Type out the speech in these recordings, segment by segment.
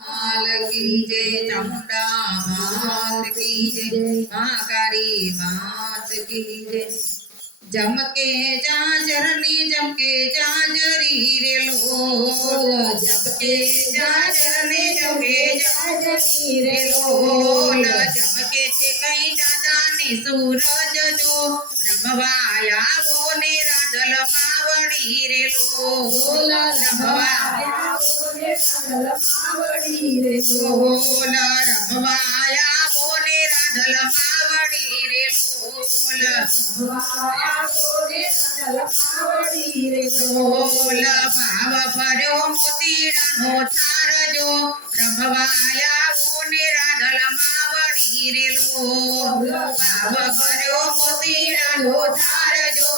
माल की जय चामुंडा मात की जय महाकाली मात की जय जमके जाजरनी जमके जाजरी रे लोल जमके जाजरनी जमके जाजरी रे लोल जमके छे कई दादानी सूरज जो रमवाया वो ने रांधल मावड़ी रे लोल रमवाया वो ने रांधल मावड़ी रे लोल रमवाया वो ने रांधल मावड़ी रे लोल रमवाया लोल भाव भर्यो मोतीरानो थार जो रमवाया वो राधल मावड़ी रे लोल भाव भर्यो मोतीरानो थार जो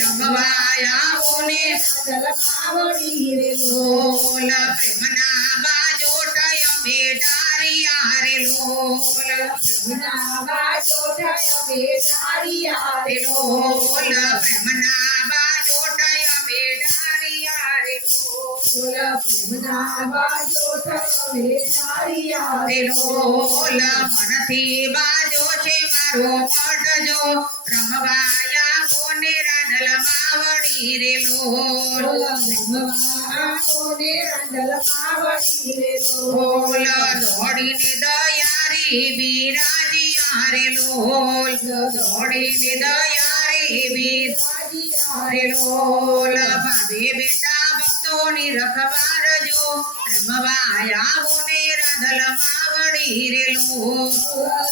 रमवाया वो राधल मावड़ी रे लोल प्रेमना बाजोटय मेधारिया रे लोल प्रेमना बाजोटय मेधारिया रे लोल प्रेमना बाजोटय मेधारिया रे लोल प्रेमना बाजोटय मेधारिया रे लोल मनथी बाजो छे मारो मठ जो रमवाया कोने रांधल मावड़ी रे लोल रमवाया कोने रांधल मावड़ी रे लोल दौड़ीने दयारी बिराजिया रे लोल दौड़ीने दयारी बिराजिया रे लोल भावे बेटा भक्तोनी रखवार जो रमवाया कोने रांधल मावड़ी रे लोल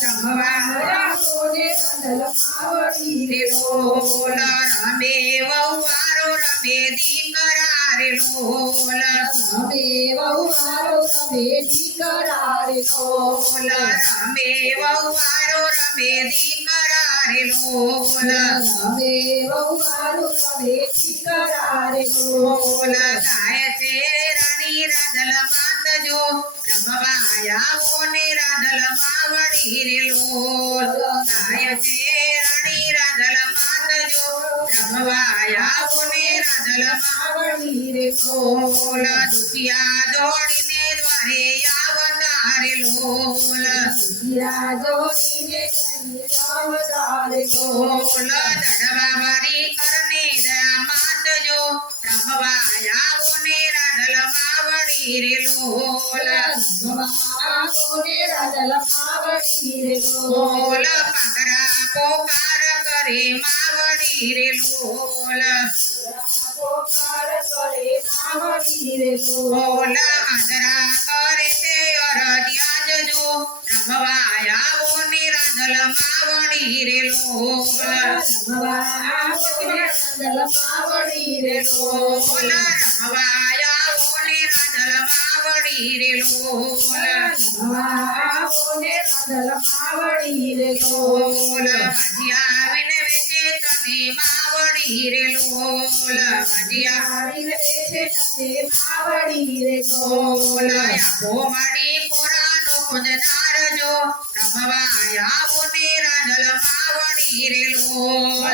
रमवाया कोने रांधल मावड़ी रे लोल रमे वहुवारो रमे दीकरा रे लोल रमे वहुवारो रमे दीकरा रे लोल रमे वहुवारो रमे दीकरा रे लोल रमे वहुवारो रमे दीकरा रे लोल गाय से रानी राधल मात जो रमवाया वो राधल मावड़ी रे लोल गाय से रानी राधल मात जो रमवाया वो राधल मावड़ी रे लोल दुखिया दौड़ीने द्वारे आवता रे लोल दुखिया दौड़ीने आवता रे लोल दडवा बारी करने दया मात जो रमवाया वो राधल मावड़ी रे लोल रमवाया वो राधल मावड़ी रे लोल पागरा पोकार करे मावड़ी रे लोल पोकार करे मावड़ी रे लोल आदरा करे ते अरदिया जो रमवाया वो राधल मावड़ी रे लोल रमवाया वो राधल मावड़ी रे लोल रमवाया वो राधल मावड़ी रे लोल रमवाया वो राधल मावड़ी रे लोल भजिया विने वेचे तने मावड़ी रे लोल भजिया विने वेचे तने मावड़ी रे लोल याको माड़ी कोरानो खुदनार जो रमवाया वो राधल मावड़ी रे लोल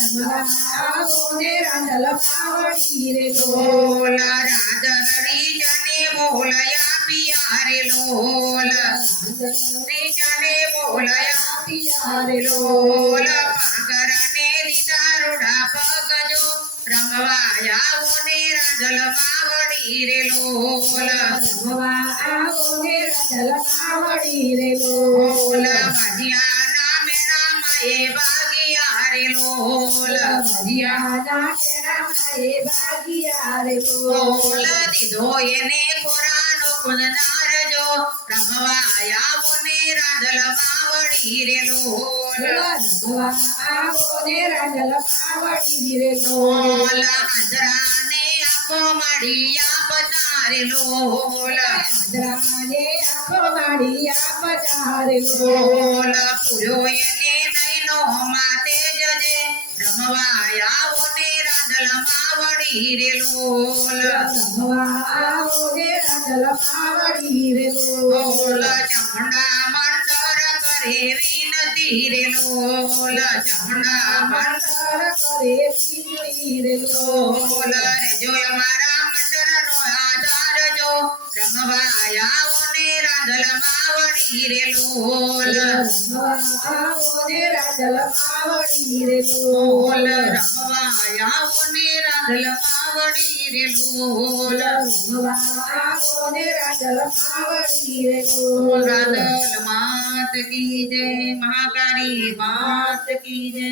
रमवाया वो राधल मावड़ी रे लोल राधरी जाने बोलया पिया रे लोल राधरी जाने बोलया पिया रे लोल पागराने लीधा रूढ़ा पग जो रमवाया वो राधल मावड़ी रे लोल रमवाया वो राधल मावड़ी रे लोल भजिया नामे नामाए बागिया रे लोल भजिया नामे नामाए बागिया रे लोल दीधो एने कोरानो खुदनार जो रमवाया वो राधल मावड़ी रे लोल रमवाया वो राधल मावड़ी रे लोल हाजराने आखो माड़िया पतारे लोल हाजराने आखो माड़िया पतारे लोल पूरो एने नैनो माते जजे रमवाया वो राधल मावड़ी रे लोल रमवाया वो राधल मावड़ी रे लोल चामुंडा मंतर करे विनती रे लोल चामुंडा मंतर करे विनती रे लोल रे जो हमारा मंदिर नो आधार जो रमवाया वो રાધલ માવડી રે લોલ આવો ને રાધલ માવડી રે લોલ લોલ રમવા આવો ને રાધલ માવડી રે લોલ આવો ને રાધલ માવડી રે બોલ લોલ રાધલ માત કી જય મહાકાળી માત કી જય